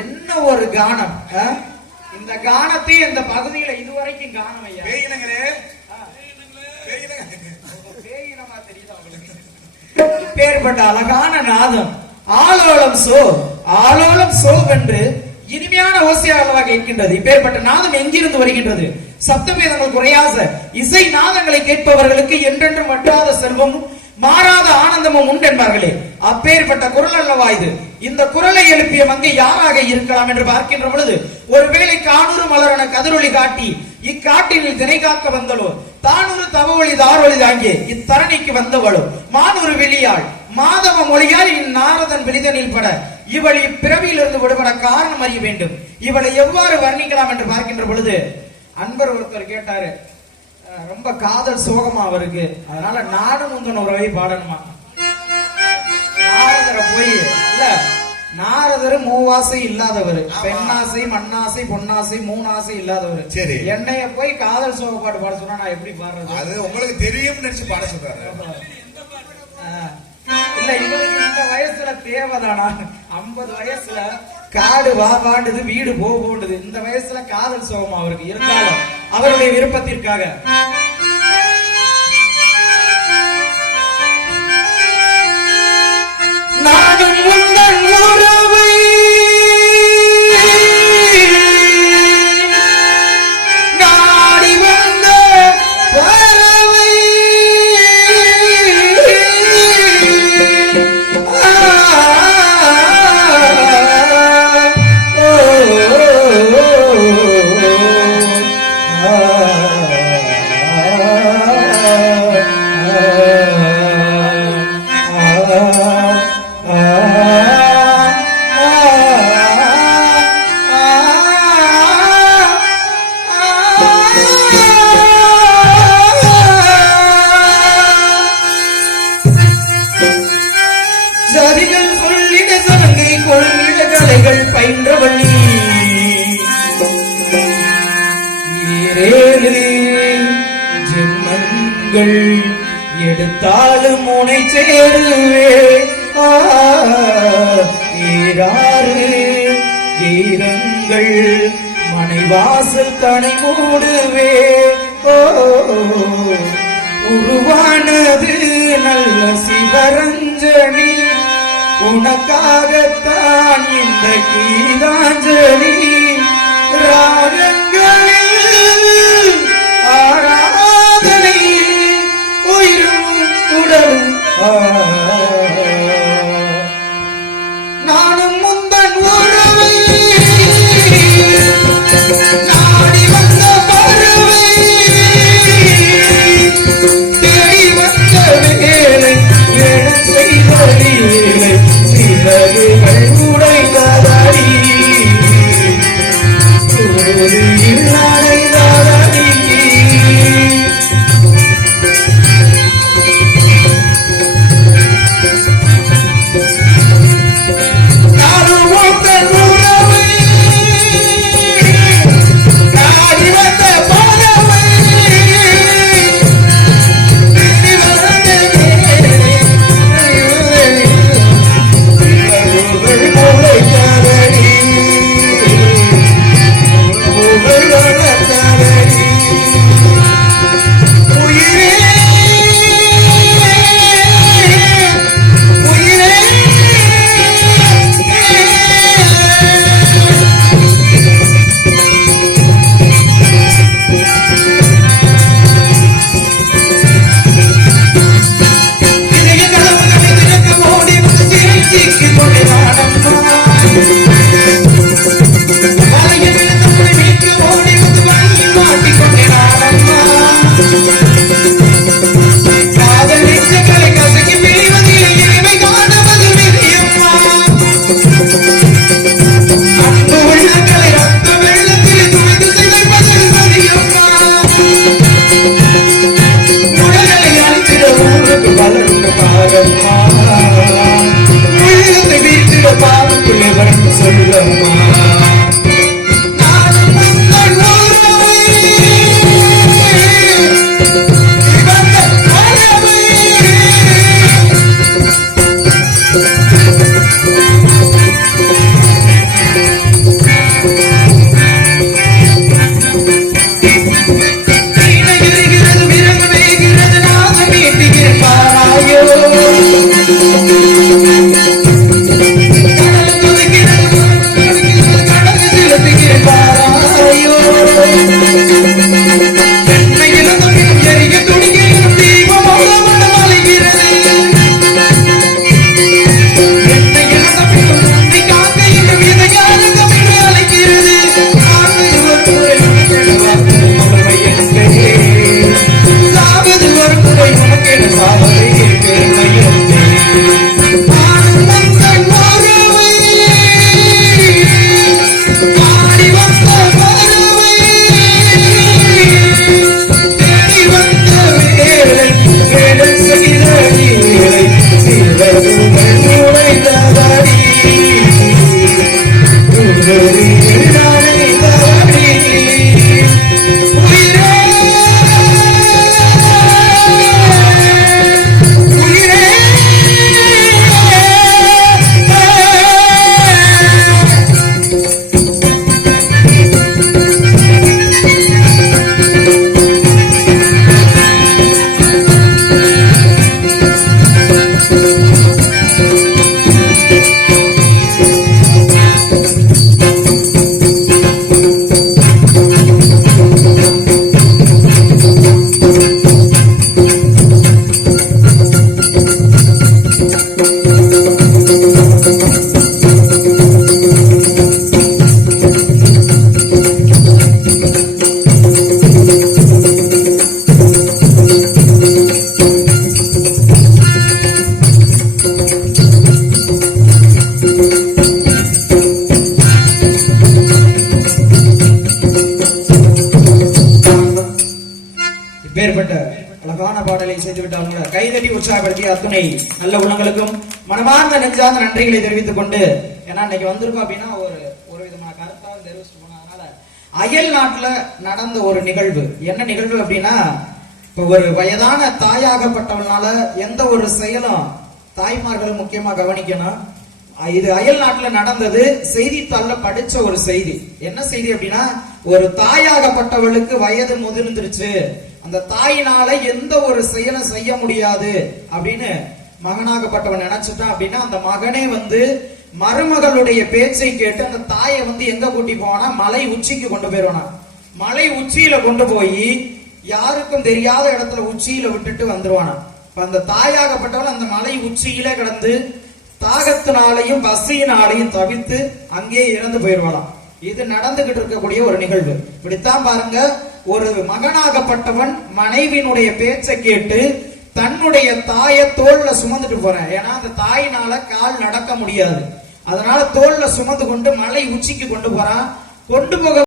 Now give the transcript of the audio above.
என்ன ஒரு கானம்! இந்த கானத்தை இந்த பகுதியில இதுவரைக்கும் காணம் ஐயா. பேர்பட்ட அழகான நாதம் ஆலோலம் சோ ஆலோலம் சோ என்று இனிமையான ஓசையாக கேட்கின்றது. இப்பேற்பட்ட நாதம் எங்கிருந்து வருகின்றது? சப்தமேதங்கள் குறையாத இசை நாதங்களை கேட்பவர்களுக்கு என்றென்றும் வற்றாத செல்வமும் மாறாத ஆனந்தமும் உண்டு என்பார்களே, அப்பேற்பட்ட குரல் அல்லவா இது? இந்த குரலை எழுப்பிய மங்கை யாராக இருக்கலாம் என்று பார்க்கின்ற பொழுது, ஒருவேளை காணூறு மலரன கதிரொளி காட்டி இக்காட்டினில் தினை காக்க வந்தளோ, தானூறு தவொளி தாரொளி தாங்கிய இத்தரணிக்கு வந்தவளோ, மானூறு வெளியாள் மாதவ மொழியால் இந்நாரதன் விழிதனில் பட இவள் இப்பிறவியிலிருந்து விடுபட காரணம் அறிய வேண்டும். இவளை எவ்வாறு வர்ணிக்கலாம் என்று பார்க்கின்ற பொழுது, அன்பர் ஒருத்தர் கேட்டாரு, ரொம்ப காதல் சோகமா அவருக்கு, அதனால நானும் முந்தன உறவை பாடணுமா. நாரதரை போய் இல்ல, நாரதர் மூவாசை இல்லாதவர், பெண்ணாசை மண்ணாசை பொன்னாசை மூணாசை இல்லாதவர். சரி, என்னைய போய் காதல் சோக பாட்டு பாட சொன்னா நான் எப்படி பாடுறது? அது உங்களுக்கு தெரியும் நினைச்சு பாட சொல்றாரு. இல்ல, இவருக்கு இந்த வயசுல தேவைதானா? 50 வயசுல காடு வாடுது, வீடு போகுது. இந்த வயசுல காதல் சோகமா அவருக்கு இருந்தாலும் அவருடைய விருப்பத்திற்காக நானும் உந்தன் உறவை நாடி வந்த பறவை எடுத்தாலும் முனை சேருவே ஈராறு ஈரங்கள் மனைவாசல் தனை மூடுவே உருவானது நல்ல சிவரஞ்சனி உனக்காகத்தான் இந்த கீதாஞ்சலி ராகங்களில் ஆராதனை உயிரும் உடலும் நானும் முந்தன் உறவை நாடி வந்த பறவை தேடி வந்த வேலை என செய்த வேலை சிறகுகள் உடைந்ததடி ஒரு அடைந்ததடி செய்து விட்டாங்க. கைதட்டி உற்சாகப்படுத்திய அத்துணை நல்ல உள்ளங்களுக்கும் மனமார்ந்த நெஞ்சார்ந்த நன்றிகளை தெரிவித்துக் கொண்டு, ஏன்னா இன்னைக்கு வந்திருக்கோம் அப்படின்னா ஒரு விதமான கருத்தாக தெரிவிச்சுட்டு போனதுனால அயல் நாட்டுல நடந்த ஒரு நிகழ்வு. என்ன நிகழ்வு அப்படின்னா, இப்ப ஒரு வயதான தாயாகப்பட்டவனால எந்த ஒரு செயலும் தாய்மார்களும் முக்கியமா கவனிக்கணும். இது அயல் நாட்டுல நடந்தது. செய்தித்தாள்ல படிச்ச ஒரு செய்தி. என்ன செய்தி அப்படின்னா, ஒரு தாயாகப்பட்டவளுக்கு வயது முதிர்ந்துருச்சு, அந்த தாயினால எந்த ஒரு செயலும் செய்ய முடியாது அப்படின்னு மகனாகப்பட்டவன் நினைச்சிட்டான் அப்படின்னா, அந்த மகனே மருமகளுடைய பேச்சை கேட்டு அந்த தாயை எங்க கூட்டி போவானா, மலை உச்சிக்கு கொண்டு போயிருவானா. மலை உச்சியில கொண்டு போய் யாருக்கும் தெரியாத இடத்துல உச்சியில விட்டுட்டு வந்துருவானா. அந்த தாயாகப்பட்டவள் அந்த மலை உச்சியில கிடந்து தாகத்தினாலையும் பசியினாலையும் தவித்து அங்கே இறந்து போயிடுவாளாம். இது நடந்துகிட்டு இருக்கக்கூடிய ஒரு நிகழ்வு. இப்படித்தான் பாருங்க, ஒரு மகனாகப்பட்டவன் மனைவியினுடைய பேச்சை கேட்டு தன்னுடைய தாயை தோல்ல சுமந்துட்டு போறேன். ஏன்னா அந்த தாயினால கால் நடக்க முடியாது, அதனால தோல்ல சுமந்து கொண்டு மலை உச்சிக்கு கொண்டு போறான். கொண்டு போக